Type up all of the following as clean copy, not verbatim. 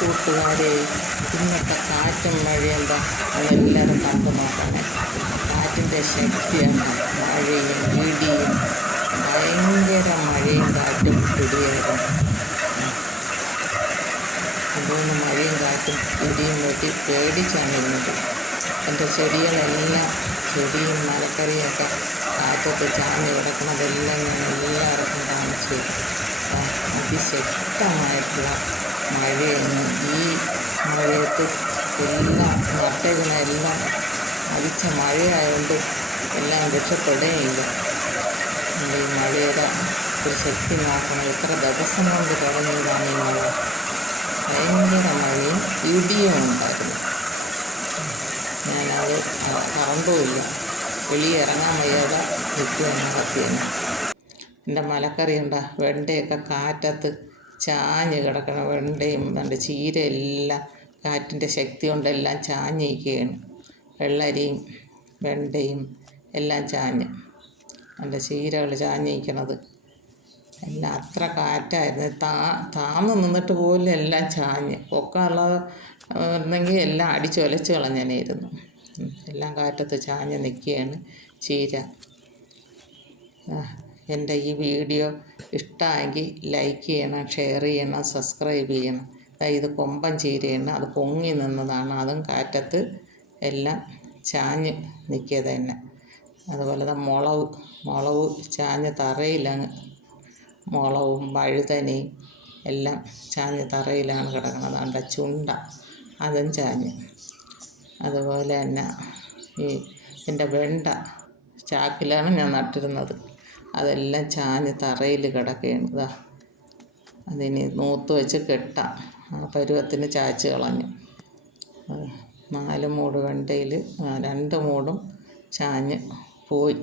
കൂട്ടുകാരെ, ഇന്നത്തെ കാറ്റും മഴയും എന്താ അതെല്ലാവരും കണ്ടു നോക്കണേ. കാറ്റിൻ്റെ ശക്തിയാണ്. മഴയും ഇടിയും, ഭയങ്കര മഴയും കാറ്റും ഇടിയായിരുന്നു. അതുകൊണ്ട് മഴയും കാറ്റും ഇടിയും വെട്ടി പേടിച്ചാണ് ഇരുന്നത്. എൻ്റെ ചെടികളെല്ലാം, ചെടിയും മലക്കറിയൊക്കെ കാറ്റത്ത് ചാഞ്ഞ് കിടക്കുന്നതെല്ലാം ഞാൻ എല്ലാവർക്കും കാണിച്ചു. അതിശക്തമായിട്ടുള്ള മഴയാണ്. ഈ മഴയത്ത് എല്ലാം നട്ടതിനെല്ലാം അടിച്ച മഴയായതുകൊണ്ട് എല്ലാം രക്ഷപ്പെടുകയില്ല. ഈ മഴയുടെ ഒരു ശക്തി നോക്കണം. എത്ര ദിവസം കൊണ്ട് തുടങ്ങിയതാണ് ഈ മഴ. ഭയങ്കര മഴയും ഇടിയും ഉണ്ടായിരുന്നു. ഞാനത് കറണ്ടുമില്ല, വെളിയിറങ്ങാൻ വയ്യാതെ നിൽക്കുകയാണ് കത്തിയാണ്. എൻ്റെ മലക്കറി ഉണ്ടാ വെണ്ടയൊക്കെ കാറ്റത്ത് ചാഞ്ഞ് കിടക്കണം. വെണ്ടയും എൻ്റെ ചീരയെല്ലാം കാറ്റിൻ്റെ ശക്തി കൊണ്ടെല്ലാം ചാഞ്ഞിരിക്കുകയാണ്. വെള്ളരിയും വെണ്ടയും എല്ലാം ചാഞ്ഞ്, എൻ്റെ ചീരകൾ ചാഞ്ഞിരിക്കണത് എല്ലാം അത്ര കാറ്റായിരുന്നു. താന്ന് നിന്നിട്ട് പോലും എല്ലാം ചാഞ്ഞ്. പൊക്കമുള്ളത് ഇരുന്നെങ്കിൽ എല്ലാം അടിച്ചൊലച്ച് കളഞ്ഞാനായിരുന്നു. എല്ലാം കാറ്റത്ത് ചാഞ്ഞ് നിൽക്കുകയാണ് ചീര. എൻ്റെ ഈ വീഡിയോ ഇഷ്ടമായെങ്കിൽ ലൈക്ക് ചെയ്യണം, ഷെയർ ചെയ്യണം, സബ്സ്ക്രൈബ് ചെയ്യണം. ഇത് കൊമ്പൻ ചീരയാണ്. അത് പൊങ്ങി നിന്നതാണ്. അതും കാറ്റത്ത് എല്ലാം ചാഞ്ഞ് നിൽക്കിയത് തന്നെ. അതുപോലെ മുളക് ചാഞ്ഞ് തറയിലാണ്. മുളകും വഴുതനയും എല്ലാം ചാഞ്ഞ് തറയിലാണ് കിടക്കുന്നത്. അതിൻ്റെ ചുണ്ട അതും ചാഞ്ഞ്. അതുപോലെ തന്നെ ഈ എൻ്റെ വെണ്ട ചാക്കിലാണ് ഞാൻ നട്ടിരുന്നത്. അതെല്ലാം ചാഞ്ഞ് തറയിൽ കിടക്കുകയാണ്. അതിന് നൂത്ത് വെച്ച് കെട്ടാം. ആ പരുവത്തിന് ചാച്ച് കളഞ്ഞു. 4 മൂട് വെണ്ടയിൽ 2 മൂടും ചാഞ്ഞ് പോയി.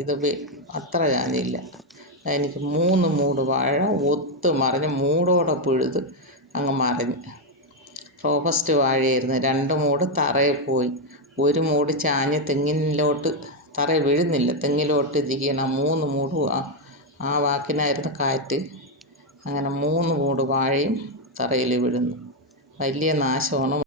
ഇത് അത്ര ചാഞ്ഞില്ല. എനിക്ക് 3 മൂട് വാഴ ഒത്ത് മറിഞ്ഞ് മൂടോടെ പിഴുത് അങ്ങ് മറിഞ്ഞ്. റോബസ്റ്റ് വാഴയായിരുന്നു. 2 മൂട് തറയിൽ പോയി. 1 മൂട് ചാഞ്ഞ് തെങ്ങിലോട്ട് തറയിൽ വീഴുന്നില്ല, തെങ്ങിലോട്ട് ഇരിക്കണം. 3 മൂട് ആ വാക്കിനായിരുന്നു കാറ്റ്. അങ്ങനെ 3 മൂട് വാഴയും തറയിൽ വീഴുന്നു. വലിയ നാശമാണ്.